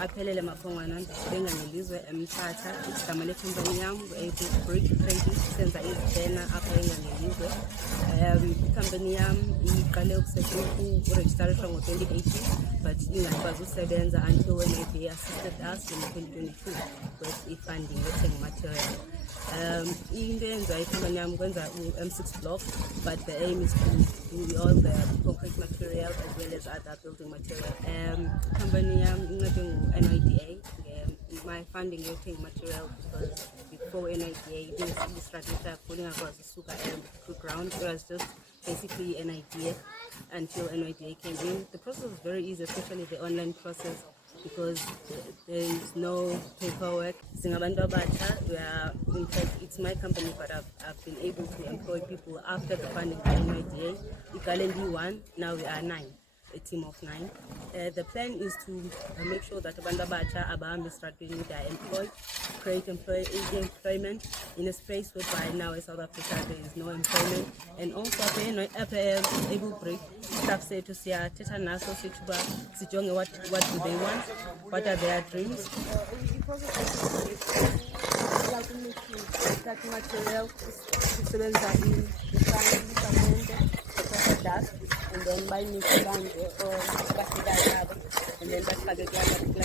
Aphelele Makhongwana, Ngangelizwe, Mthatha, igama lecompany yami u-AP Brick Trading, senza izitena apha eNgangelizwe. Icompany yami iqale ukuregistrarishwa ngo-2018, but ingakwazi ukusebenza until when NYDA assisted us in 2022 with e-funding getting material. Into eyenziwa icompany yami kwenza u-M6 block, but the aim is to do all the concrete material as well as other building material. Company yami incede ngu-NYDA, my funding getting material, because before NYDA didn't strategy pulling across the sugar to ground. It was just basically an idea until NYDA came in. The process was very easy, especially the online process, because there is no paperwork. In fact, it's my company, but I've been able to employ people after the funding by NYDA. Currently 1, now we are 9. A team of 9. The plan is to make sure that abantu abatsha abahambi esitratweni they are employed, create employment in a space whereby now in South Africa there is no employment. And also able break staff say to siyathetha naso sithi sijonge what do they want, what are their dreams. That material kusebenza dust, and then by Nikolande or Basidayaba, and then that's how they get the